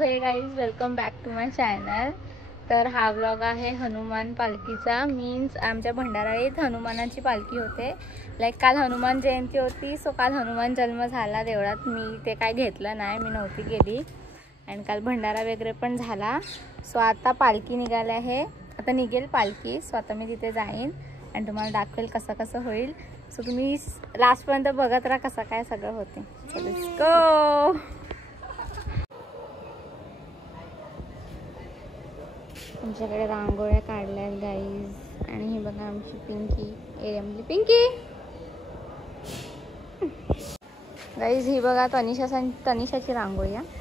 हे guys, welcome back to my channel. तर हा व्लॉग आहे हनुमान पालखीचा। मीन्स आमच्या भंडारात हनुमानाची पालखी होते। लाईक काल हनुमान जयंती होती, सो काल हनुमान जन्म झाला देवळात। मी ते काय घेतलं नाही, मी नव्हती गेली। आणि काल भंडारा वगैरे पण झाला। सो आता पालखी निघाली आहे, आता निघेल पालखी। सो आता मी तिथे जाईन आणि तुम्हाला दाखवेल कसं कसं होईल। सो तुम्ही लास्टपर्यंत बघत राहा कसं काय सगळं होते। So let's go. आमच्याकडे रांगोळ्या काढल्यात गाईज। आणि ही बघा आमची पिंकी, एरियामधली पिंकी गाईज। ही बघा तनिषाची रांगोळी आहे।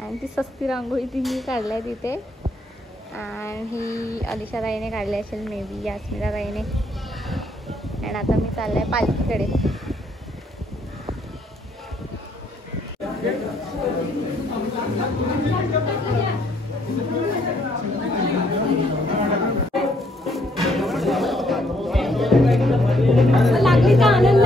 आणि ती सस्ती रांगोळी ती मी काढली आहे तिथे। आणि ही अलिशा ताईने काढली असेल, मे बी यास्मिता ताईने। आणि आता मी चालले आहे पालखीकडे। लागली का आनंद?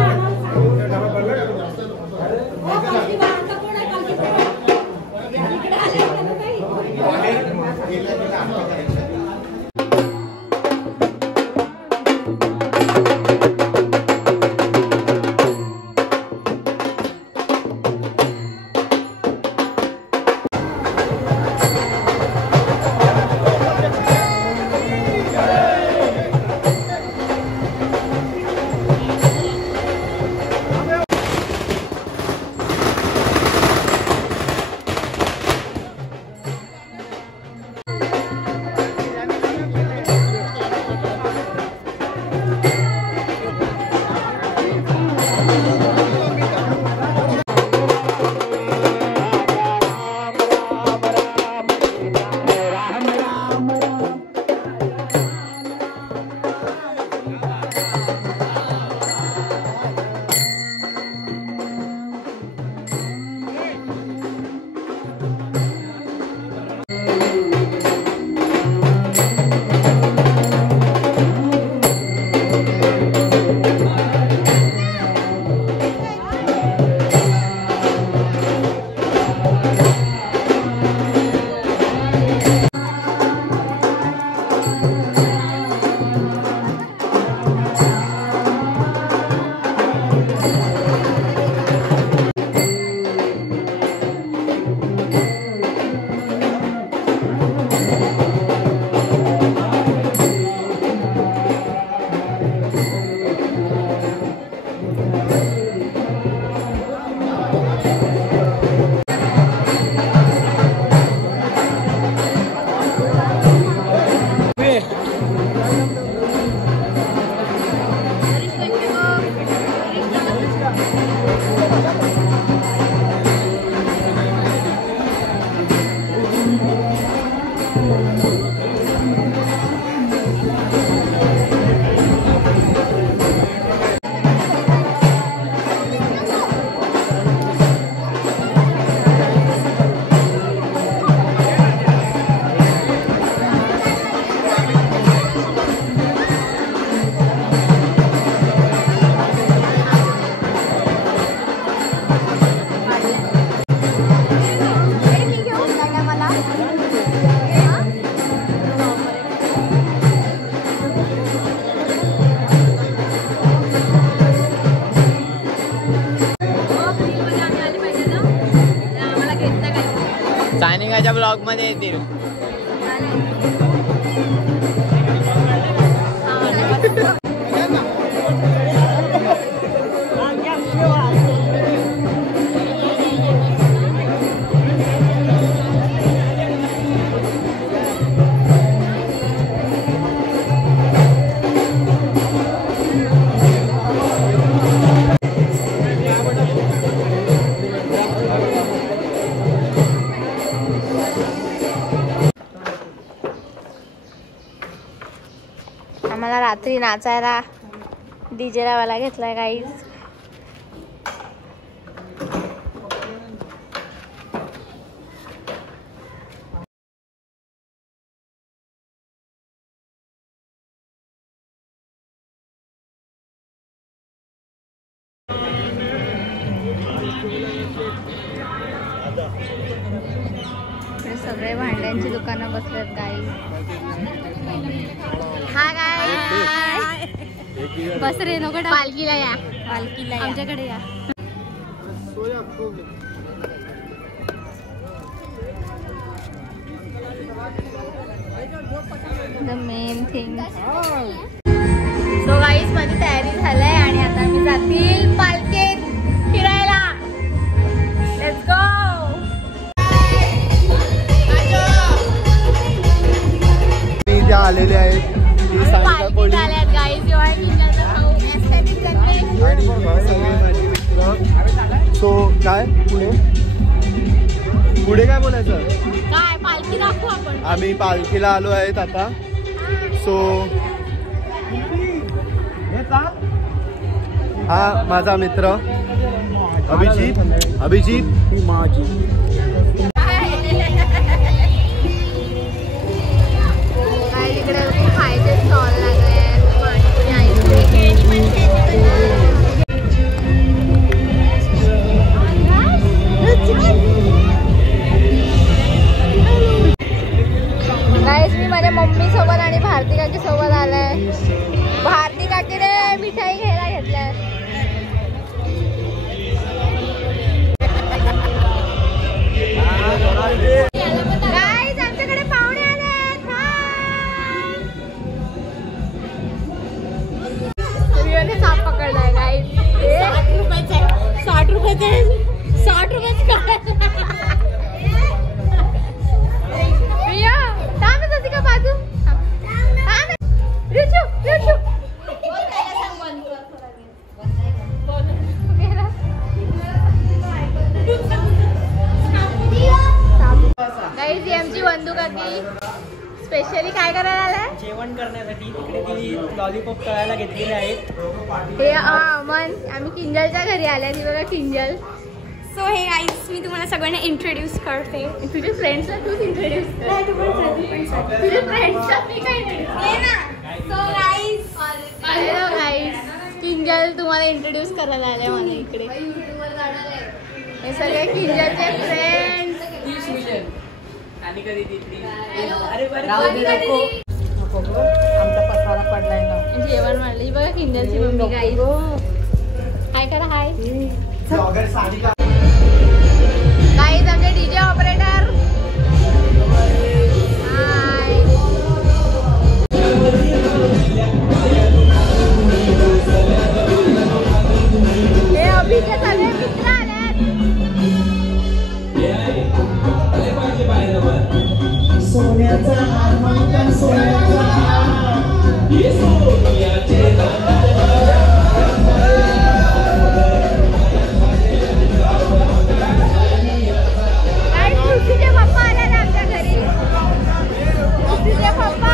सानिकाच्या ब्लॉग मध्ये येतील। आम्हाला रात्री नाचायला डीजे लावायला घेतलाय गाईज। इकडे सगळे भांड्यांची दुकानं बसलेत गाई. हा गाय बस रे नको पालखीला या. पालखीला आमच्याकडे या. The main thing. So guys माझी तयारी झालंय आणि आता मी जातील पालखीत फिरायला. Let's go. ज्या आलेले आहेत पालखीत आल्यात गाईज. आणि सगळे माझे मित्र. सो काय पुढे पुढे काय बोलायचं. काय पालखी दाखवू आपण. आम्ही पालखीला आलो आहेत आता. सो हा माझा मित्र अभिजित ही माझी. काय तिकडे खायचे स्टॉल लागले. पाणीपुरी आईस्क्रीम. गाईस मी माझ्या मम्मी सोबत आणि भारती काकी सोबत आलाय. भारती काकीने मिठाई घ्यायला घेतलाय. गाईस आमच्याकडे पाहुणे आलेत. रियाने साप पकडलाय गाईस. 60 रुपयाचे 60 रुपयाचे. रिया थांब जशी का बाजू. रिचू रिचू गाईस ही आमची बंधू काकी स्पेशली काय करायला आलाय. जेवण करण्यासाठी तिकडे ती लॉलीपॉप तळायला घेतलेले आहेत. हे अमन आम्ही किंजलच्या घरी आल्या. ती बघा किंजल. सो हे गाईज मी तुम्हाला सगळ्यांना इंट्रोड्यूस करते. तुझ्या फ्रेंड्सला तूच इंट्रोड्यूस कर. तुझ्या फ्रेंड्सला मी काय सो गाईज हॅलो गाईस. किंजल तुम्हाला इंट्रोड्यूस करायला आले मला इकडे. हे सगळे किंजलचे फ्रेंड्स. आणि कधी तिथली आमचा पसारा पडलाय ना. जेवण वाढली बघा किंजलची मम्मी. गाईस हाय करा. हाय गाईस आमचे डीजे ऑपरेटर. हाय हे अभिचे सगळे मित्र आलेत. सोन्याचा हार सोन्याचा खुशीचे पप्पा आले ना आमच्या घरी. खुशीचे पप्पा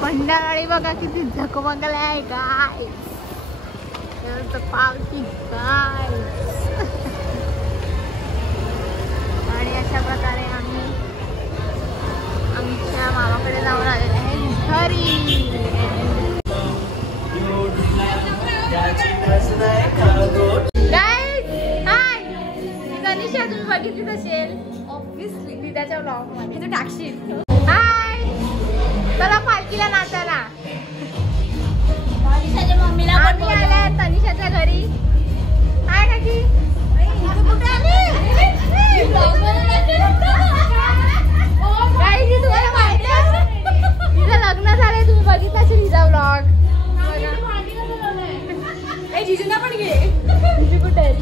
भंडारवाडी बघा किती झकमकले आहे. काय पावती काय. आणि अशा प्रकारे आम्ही आमच्या मामाकडे जाऊन आलेले आहे घरी. हाय मी तनिषा. तुम्ही बघितली असेल ऑब्विसली दिदाच्या ब्लॉग मध्ये. तू टाकशील. हाय चला पालखीला नाचायला. तनिषाच्या मम्मीला आम्ही आल्या तनिषाच्या घरी. हाय काकी. तुम्हाला माहिती आहे तिचं लग्न झालंय. तुम्ही बघितलं असेल हिचा ब्लॉग. जिजूना पण घे. जिजू कुठे आहे.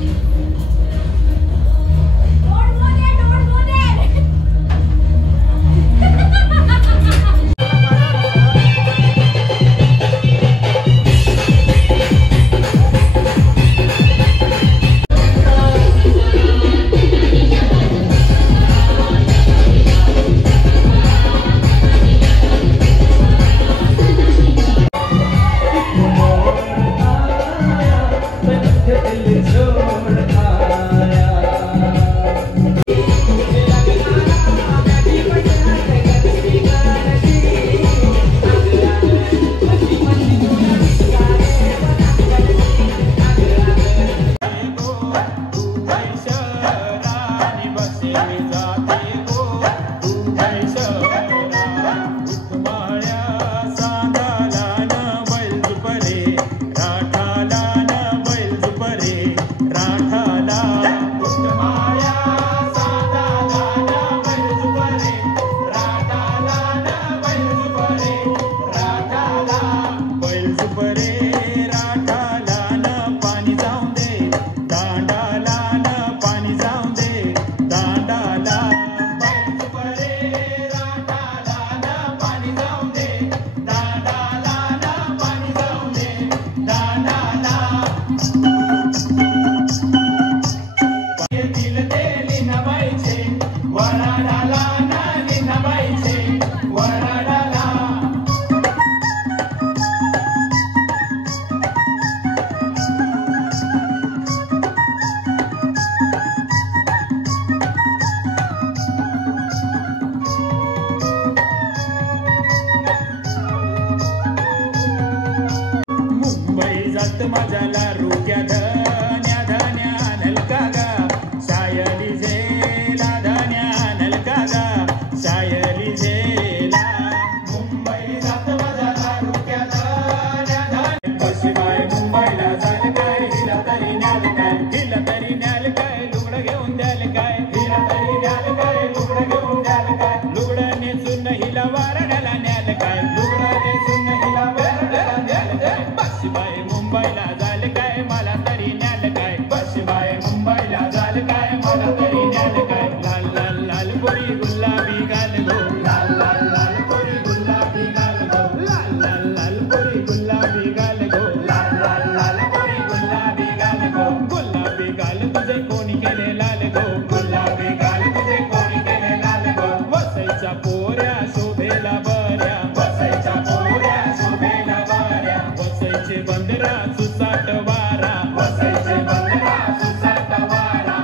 वाऱ्या बसायच्या पोऱ्या शोभेला वाऱ्या बसायचे बंदरा सुसाट वारा बसायचे बंदरा सुसाट वारा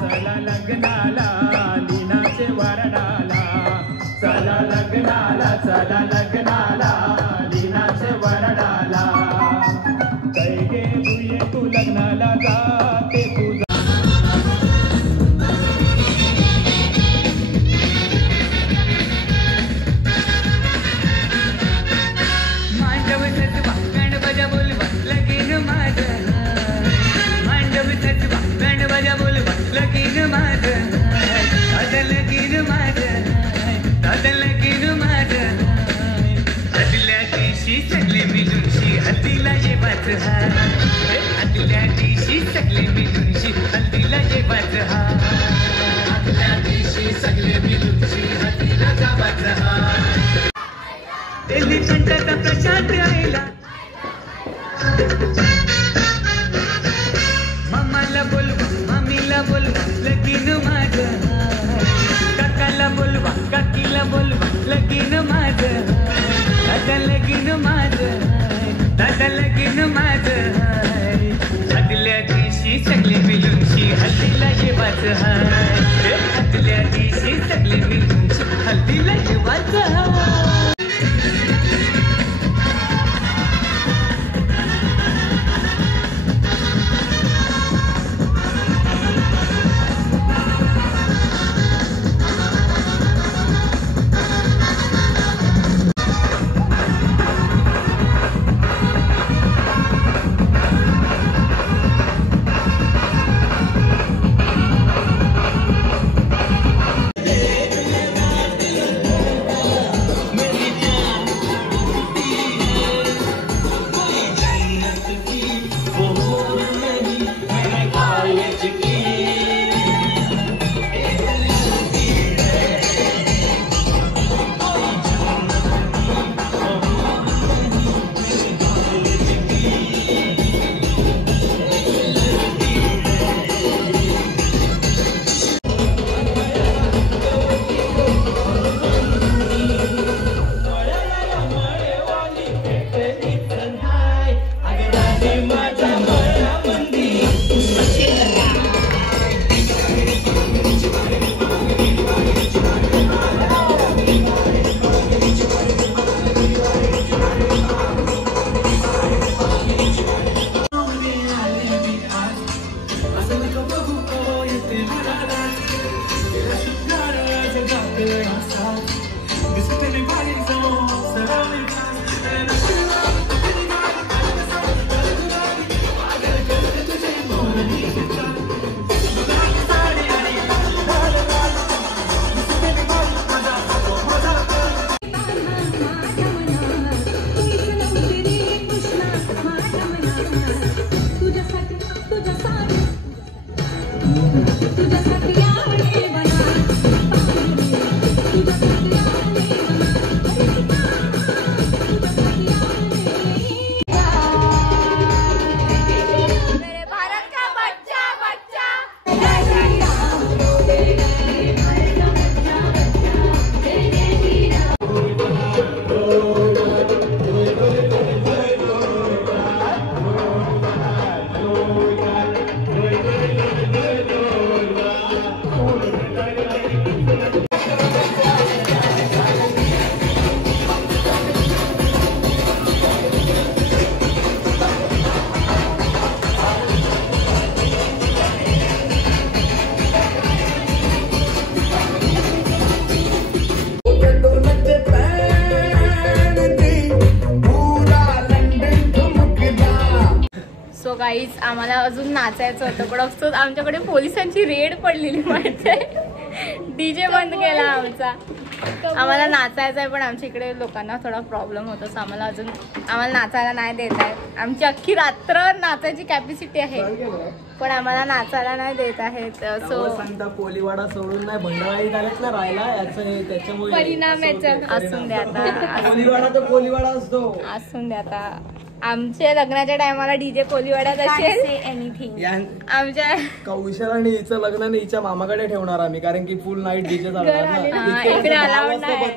चला लग्नाला लिनाचे वरडाला चला लग्नाला लिनाचे वरडाला कै गे दुये तू लग्नाला जाते तू सगळे मिळूनशी हल्दीला जेवाच हा आदल्या दिवशी सगळे मिळूनशी हल्दीला जेवाच हा आदल्या दिवशी सगळे मिळूनशी हल्दीला जेवाच हा दिल्ली कंटाचा प्रशांत आईला मामाला बोलवा मामीला बोलवा लगीन माझं काकाला बोलवा काकीला बोलवा लगीन माझं दादा लगीन माझं आदल्या दिवशी सगळे मिळूनशी हल्दीला जेवाच हाय आदल्या दिवशी सगळे मिळूनशी हल्दीला जेवाच हाय गाईज आम्हाला अजून नाचायचं होतं पण अफसोस आमच्याकडे पोलिसांची रेड पडलेली माहिती आहे. डीजे बंद केला आमचा. आम्हाला नाचायचं आहे पण आमच्या इकडे लोकांना थोडा प्रॉब्लेम होतो सो आम्हाला नाचायला नाही देत आहेत. आमची अख्खी रात्र नाचायची कॅपॅसिटी आहे पण आम्हाला नाचायला नाही देत आहेत. सो कोलीवाडा सोडून नाही भंडाराळी गावातला राहिला याचं त्याच्यामुळे परिणाम याचा असून द्या आता. कोलीवाडा तो कोलीवाडा असतो असून द्या आता. आमच्या लग्नाच्या टायमाला डीजे कोलीवाड्यात असेल एनिथिंग. आमच्या कौशल आणि हिचं लग्न आणि हिच्या मामाकडे ठेवणार आम्ही, कारण की फुल नाईट डीजे इकडे अलाउड नाही.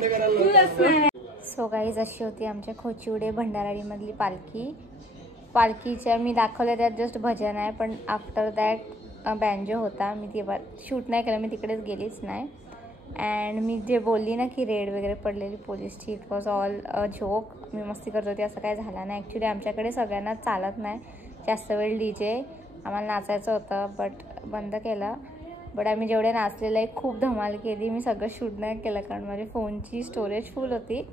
चालणार. सो गाईज अशी होती आमच्या खोचिवडे भंडाराडीमधली पालखी. पालखीच्या मी दाखवलं त्यात जस्ट भजन आहे, पण आफ्टर दॅट बँजो होता. मी तेव्हा शूट नाही केलं, मी तिकडेच गेलीच नाही. अँड मी जे बोलली ना की रेड वगैरे पडलेली पोलीसची, it was all a joke. मी मस्ती करत होती, असं काय झालं नाही. ॲक्च्युली आमच्याकडे सगळ्यांना चालत नाही जास्त वेळ डीजे. आम्हाला नाचायचं होतं बट बंद केलं. बट आम्ही जेवढे नाचलेलं आहे खूप धमाल केली. मी सगळं शूट नाही केलं कारण माझ्या फोनची स्टोरेज फुल होती.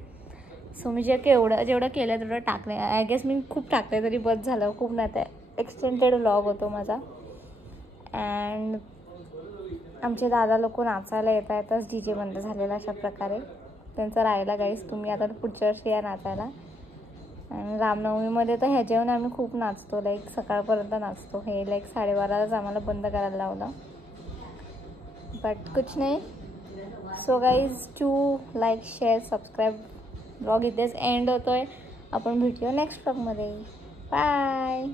सो मी जेवढं केलं तेवढं टाकलं. आय गेस मी खूप टाकलं तरी बस झालं, खूप नाही. ते एक्सटेंडेड व्लॉग होतो माझा. अँड आमचे दादा लोक नाचायला येताच डीजे बंद झालेला अशा प्रकारे. त्यांचं राहायला गाईस, तुम्ही आता पुढच्या वर्षी या नाचायला. आणि रामनवमीमध्ये तर ह्याच्याहून आम्ही खूप नाचतो, लाईक सकाळपर्यंत नाचतो. हे लाईक 12:30लाच आम्हाला बंद करायला लावलं. बट कुछ नाही. So guys to like share subscribe. Blog इथेच एंड होतोय. आपण भेटूया नेक्स्ट ब्लॉगमध्ये. बाय.